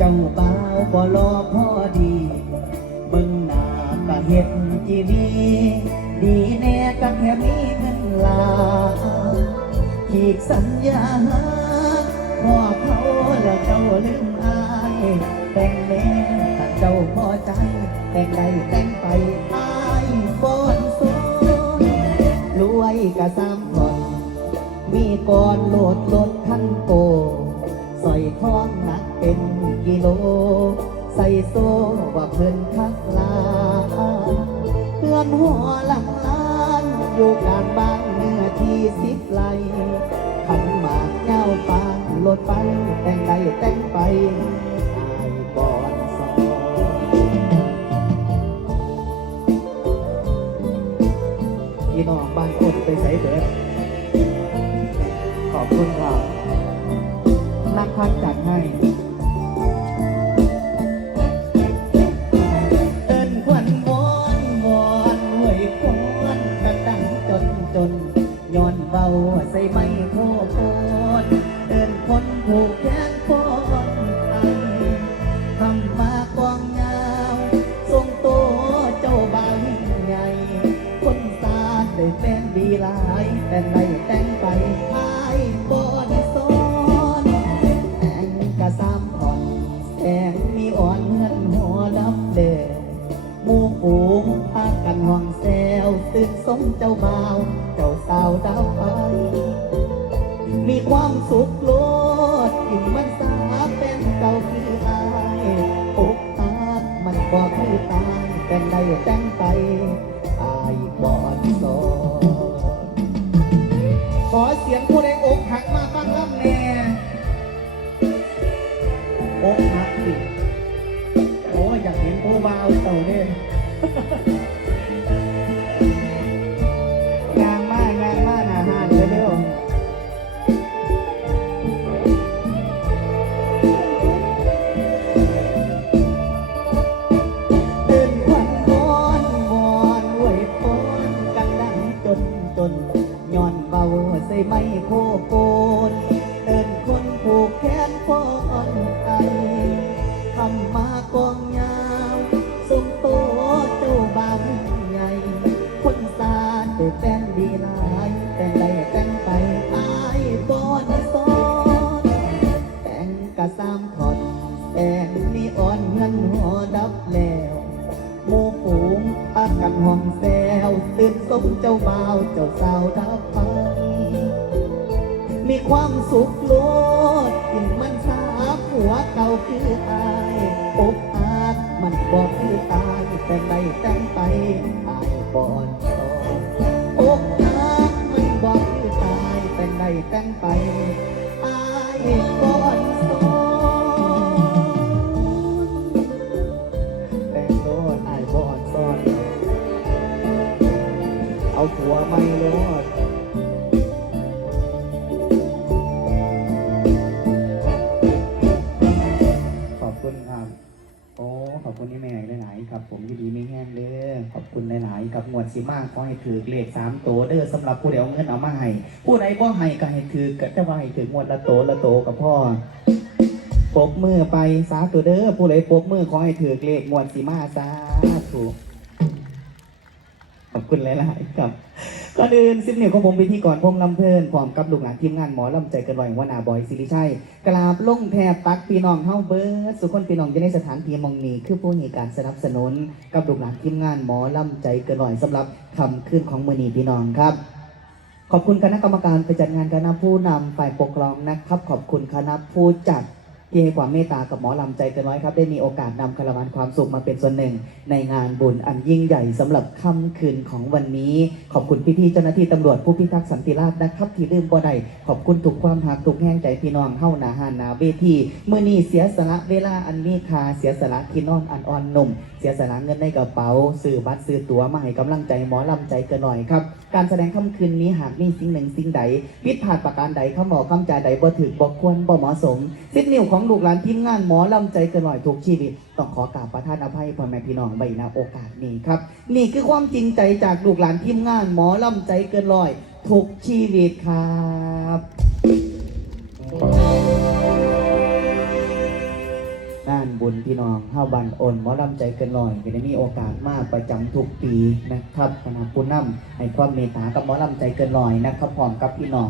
เจ้าบ่าวบ่รอพอดี เบิ่งหน้าก็เห็นจีรีดีแน่ก็แค่มีเงินลาขีกสัญญาพ่อเขาแล้วเจ้าลืมอาย แต่งแม่ถ้าเจ้าพอใจ แต่งใดแต่งไปอายป้อนสนรวยกะสามอนมีก่อนโหลดล้ ใส่โซ่ว่าเพิ่นคักลาเตือนหัวหลังล้านอยู่กลางบ้านเนื้อที่สิบไร่ขันหมากเงาปานรถไปแต่งใดแต่งไปอายก่อนสอนพี่น้องบางคนไปใส่เบิดขอบคุณครับนักพักจัดให้ ได้แฟนดีหลายแต่ไม่แต่งไปทายบอนซ้อนแต่งกะสามผ่อนแสงมีอ่อนเงินหัวดับเดิมหมู่ฝูงพากันห้องแซวตื่นสมเจ้าบ่า งานมากงานมากอาหารเร็วๆตื่นควันวอนวอนหวยพรกังดังจนจนย้อนเบาใส่ไม่โคโกน แต่งนีอ่อนเงินหัวดับแล้วหมู่ฝูงพากกันห้องแซวตื่นสมเจ้าบ่าวเจ้าสาวดับไปมีความสุขโลดยิ่งมันสาผัวเก่าคืออายอกอาดมันบอกคือตายแต่งใดแต่งไปอายบอนออกอาดมันบอกคือตายแต่งใดแต่งไปอายบอน อ้ขอบคุณนี่แม่หลายๆครับ ผมยินดีไม่แห้งเด้อขอบคุณหลายๆกับหมวดสีมากขอให้ถือเลขสามโตเด้อสำหรับผู้ใดเอาเงินเอามาให้ผู้ใดบ่ให้ก็ให้ถือก็จะว่าให้ถือหมวดละโตละโตกับพ่อปรบมือไปสาธุเด้อผู้ใดปรบมือขอให้ถือเลขหมวดสีมาสาธุขอบคุณหลายๆครับ ก่อนอื่นสิบนิ้วของผมพิธีก่อนพงลำเพลินพร้อมกับลูกหลานทีมงานหมอลำใจเกันไหวหัวนาบอยสิริชัยกราบลงแทบตักพี่น้องเฮาเบิร์ดสุขคนพี่น้องจะในสถานที่มองนี้คือผู้มีการสนับสนุน กับลูกหลานทีมงานหมอลำใจเกันไหวสำหรับคำขึ้นของมือนีพี่น้องครับ ขอบคุณคณะกรรมการไปจัดงานคณะผู้นำฝ่ายปกครองนะครับ ขอบคุณคณะผู้จัด ที่ให้ความเมตตากับหมอลำใจเกันน้อยครับ ได้มีโอกาสนำคาราวานความสุขมาเป็นส่วนหนึ่ง ในงานบุญอันยิ่งใหญ่สำหรับค่ำคืนของวันนี้ ขอบคุณพี่ๆเจ้าหน้าที่ตำรวจผู้พิทักษ์สันติราษฎร์นะครับ ที่ลืมบ่ได้ขอบคุณทุกความหักทุกแห้งใจพี่น้องเฮ้าหนาหานาเวทีเมื่อนี้เสียสละเวลาอันมีค่าเสียสละที่นอนอันอ่อนนุ่ม เสียสละเงินในกระเป๋าซื้อบัตรซื้อตั๋วมาให้กำลังใจหมอลำใจเกันหน่อยครับการแสดงค่ำคืนนี้หากมีสิ่งหนึ่งสิ่งใดผิดพลาดประการใดคำบอกคำจาใดบ่ถึกบ่ควรบ่เหมาะสมสิทธิ์นิ้วของของลูกหลานทีมงานหมอลำใจเกันหน่อยทุกชีวิต ต้องขอกราบประทานอภัยพ่อแม่พี่น้องใบนาโอกาสนี้ครับ นี่คือความจริงใจจากลูกหลานทีมงานหมอลำใจเกินร้อยทุกชีวิตครับงานบุญพี่น้องเฮาบันโอนหมอลำใจเกินร้อยก็ได้มีโอกาสมากประจำทุกปีนะครับคณะผู้นำให้ความเมตตากับหมอลำใจเกินร้อยนะครับพร้อมกับพี่น้อง